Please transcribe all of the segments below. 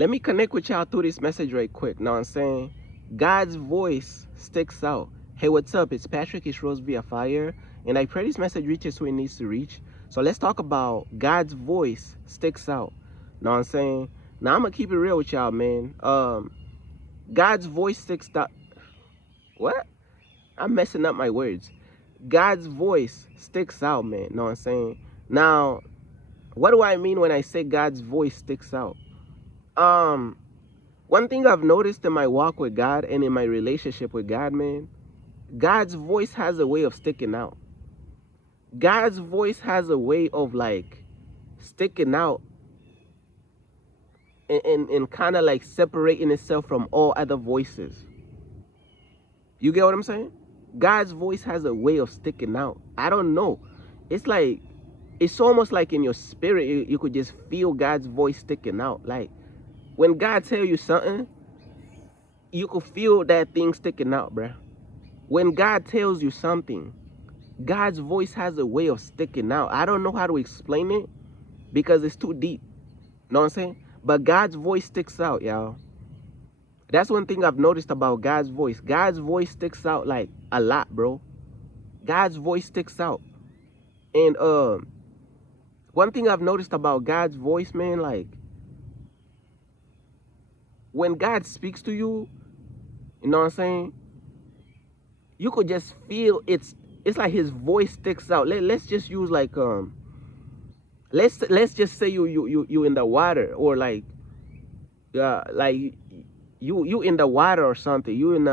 let me connect with y'all through this message right quick. Know what I'm saying? God's voice sticks out. Hey, what's up? It's Patrick. It's Rose via Fire. And I pray this message reaches who it needs to reach. So let's talk about God's voice sticks out. Know what I'm saying? Now I'm gonna keep it real with y'all, man. God's voice sticks out. What? I'm messing up my words. God's voice sticks out, man. Know what I'm saying? Now, what do I mean when I say God's voice sticks out? One thing I've noticed in my walk with God and in my relationship with God, man, God's voice has a way of sticking out. God's voice has a way of like sticking out and kind of like separating itself from all other voices. You get what I'm saying? God's voice has a way of sticking out. I don't know. It's like, it's almost like in your spirit, you could just feel God's voice sticking out. Like when God tell you something, you could feel that thing sticking out, bruh. When God tells you something, God's voice has a way of sticking out. I don't know how to explain it because it's too deep. Know what I'm saying? But God's voice sticks out, y'all. That's one thing I've noticed about God's voice. God's voice sticks out like a lot, bro. God's voice sticks out. And one thing I've noticed about God's voice, man, like when God speaks to you, you know what I'm saying? You could just feel it's like his voice sticks out. Let's just use like let's just say you in the water, or like you in the water or something. You in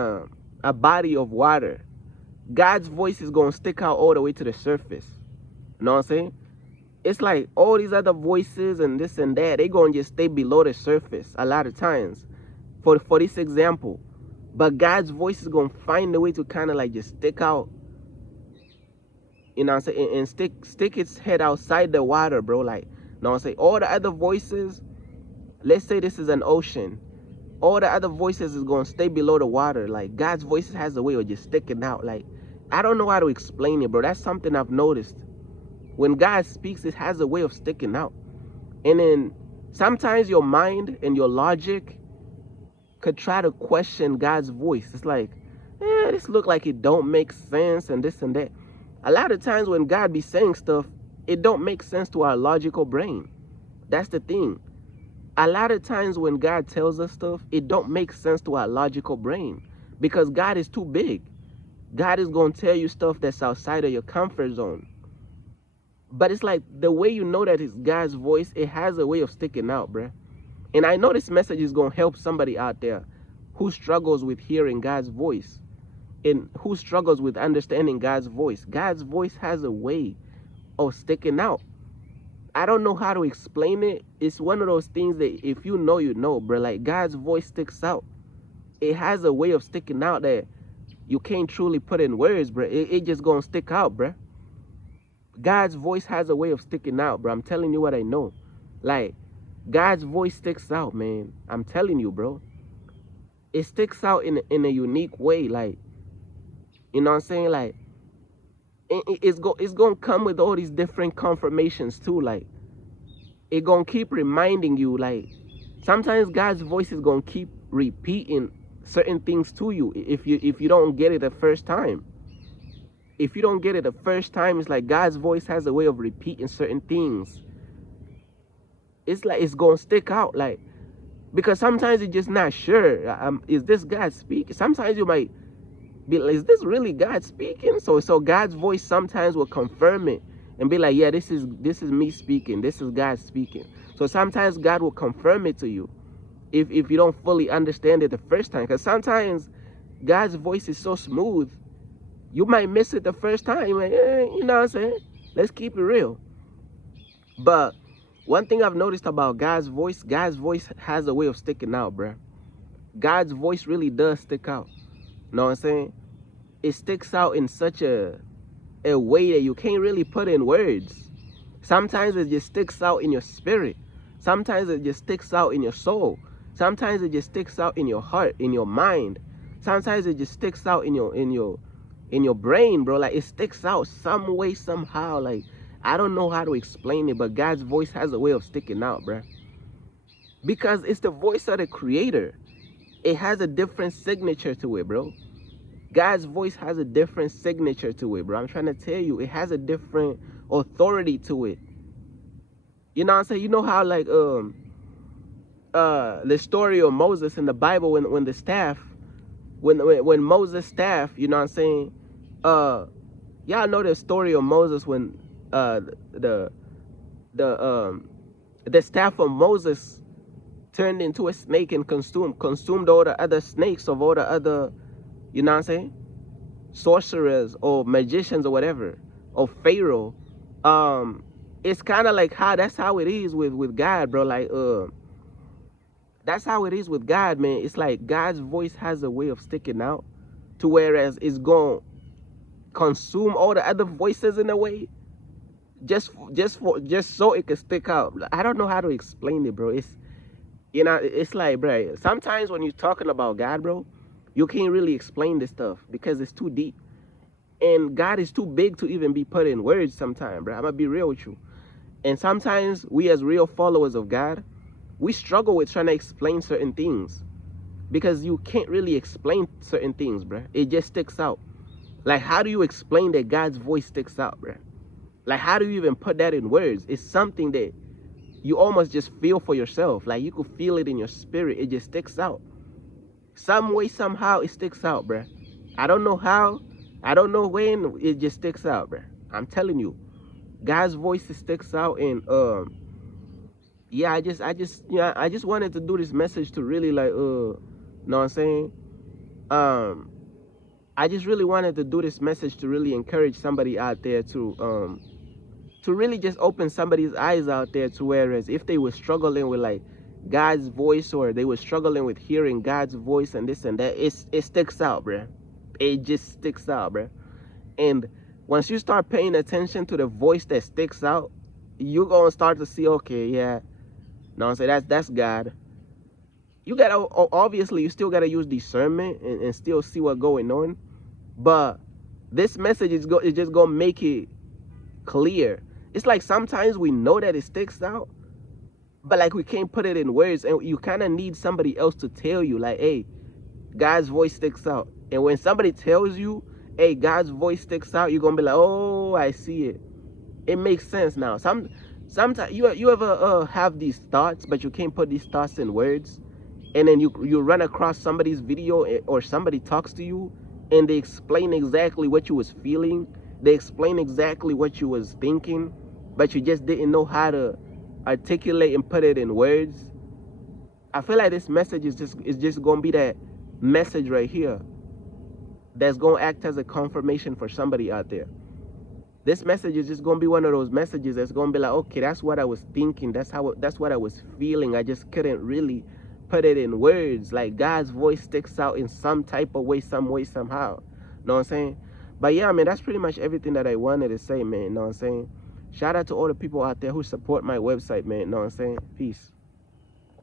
a body of water. God's voice is gonna stick out all the way to the surface. You know what I'm saying? It's like all these other voices and this and that, they gonna just stay below the surface a lot of times. For this example. But God's voice is gonna find a way to kind of like just stick out, you know what I'm saying, and stick its head outside the water, bro. Like, you know what I'm saying? All the other voices, let's say this is an ocean. All the other voices is gonna stay below the water. Like God's voice has a way of just sticking out. Like, I don't know how to explain it, bro. That's something I've noticed. When God speaks, it has a way of sticking out. And then sometimes your mind and your logic could try to question God's voice. It's like, this look like it don't make sense and this and that. A lot of times when God be saying stuff, it don't make sense to our logical brain. That's the thing. A lot of times when God tells us stuff, it don't make sense to our logical brain because God is too big. God is going to tell you stuff that's outside of your comfort zone. But it's like the way you know that it's God's voice, it has a way of sticking out, bruh. And I know this message is going to help somebody out there who struggles with hearing God's voice and who struggles with understanding God's voice. God's voice has a way of sticking out. I don't know how to explain it. It's one of those things that if you know, you know, bro. Like God's voice sticks out. It has a way of sticking out that you can't truly put in words, bro. It just gonna stick out, bro. God's voice has a way of sticking out, bro. I'm telling you what I know. Like, God's voice sticks out, man. I'm telling you, bro. It sticks out in a unique way. Like, you know what I'm saying? Like, it's going to come with all these different confirmations, too. Like, it going to keep reminding you. Like, sometimes God's voice is going to keep repeating certain things to you if you don't get it the first time. If you don't get it the first time, it's like God's voice has a way of repeating certain things. It's like it's going to stick out, like, because sometimes you're just not sure. Is this God speaking? Sometimes you might be like, is this really God speaking? So God's voice sometimes will confirm it and be like, yeah, this is me speaking. This is God speaking. So sometimes God will confirm it to you if you don't fully understand it the first time. Because sometimes God's voice is so smooth, you might miss it the first time. Like, you know what I'm saying? Let's keep it real. But one thing I've noticed about God's voice has a way of sticking out, bruh. God's voice really does stick out. Know what I'm saying? It sticks out in such a way that you can't really put in words. Sometimes it just sticks out in your spirit. Sometimes it just sticks out in your soul. Sometimes it just sticks out in your heart, in your mind. Sometimes it just sticks out in your brain, bro. Like, it sticks out some way, somehow. Like, I don't know how to explain it, but God's voice has a way of sticking out, bro. Because it's the voice of the creator. It has a different signature to it, bro. God's voice has a different signature to it, bro. I'm trying to tell you, it has a different authority to it. You know what I'm saying? You know how like the story of Moses in the Bible, when the staff, when Moses' staff, you know what I'm saying? Y'all know the story of Moses when the the um the staff of Moses turned into a snake and consumed all the other snakes of all the other, you know what I'm saying, sorcerers or magicians or whatever, or Pharaoh. It's kind of like how that's how it is with God, bro. Like that's how it is with God, man. It's like God's voice has a way of sticking out to whereas it's going to consume all the other voices in a way, just so it can stick out. I don't know how to explain it, bro. It's, you know, it's like, bro, sometimes when you're talking about God, bro, you can't really explain this stuff because it's too deep. And God is too big to even be put in words sometimes, bro. I'm going to be real with you. And sometimes we as real followers of God, we struggle with trying to explain certain things because you can't really explain certain things, bro. It just sticks out. Like, how do you explain that God's voice sticks out, bro? Like, how do you even put that in words? It's something that you almost just feel for yourself. Like, you could feel it in your spirit. It just sticks out. Some way, somehow, it sticks out, bruh. I don't know how. I don't know when. It just sticks out, bruh. I'm telling you. God's voice sticks out. And, yeah, I just wanted to do this message to really, like, know what I'm saying? I just really wanted to do this message to really encourage somebody out there to really just open somebody's eyes out there to whereas if they were struggling with like God's voice or they were struggling with hearing God's voice and this and that, it sticks out, bruh. It just sticks out, bruh. And once you start paying attention to the voice that sticks out, you're gonna start to see, okay, yeah, no, I'm saying that's God. You gotta, obviously you still gotta use discernment and still see what's going on, but this message is just gonna make it clear. It's like sometimes we know that it sticks out, but like we can't put it in words, and you kind of need somebody else to tell you, like, hey, God's voice sticks out. And when somebody tells you, hey, God's voice sticks out, you're gonna be like, oh, I see it. It makes sense now. Sometimes you ever have these thoughts, but you can't put these thoughts in words, and then you run across somebody's video or somebody talks to you, and they explain exactly what you was feeling. They explain exactly what you was thinking, but you just didn't know how to articulate and put it in words. I feel like this message is just gonna be that message right here that's gonna act as a confirmation for somebody out there. This message is just gonna be one of those messages that's gonna be like, okay, that's what I was thinking. That's what I was feeling. I just couldn't really put it in words. Like God's voice sticks out in some type of way, some way, somehow. Know what I'm saying? But yeah, man, that's pretty much everything that I wanted to say, man. Know what I'm saying? Shout out to all the people out there who support my website, man. Know what I'm saying? Peace.